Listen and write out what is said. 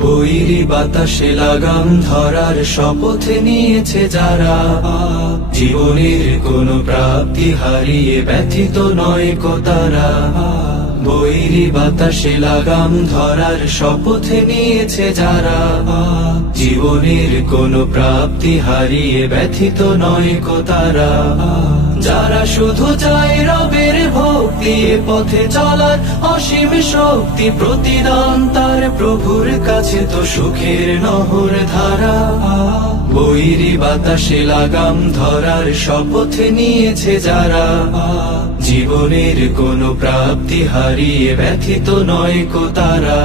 বৈরী বাতাসে লাগাম ধরার শপথ নিয়েছে যারা, জীবনের কোনো প্রাপ্তি হারিয়ে ব্যথিত নয় কো তারা। বৈরী বাতাসে লাগাম ধরার শপথ নিয়েছে যারা, জীবনের কোনো প্রাপ্তি হারিয়ে ব্যথিত নয় কো তারা। যারা শুধু চায় রবের ভক্তি, পথে চলার অসীম শক্তি, প্রতিদান তার প্রভুর কাছে তো সুখের নহর ধারা। বৈরী বাতাসে লাগাম ধরার শপথ নিয়েছে যারা, জীবনের কোনো প্রাপ্তি হারিয়ে ব্যথিত নয় কো তারা।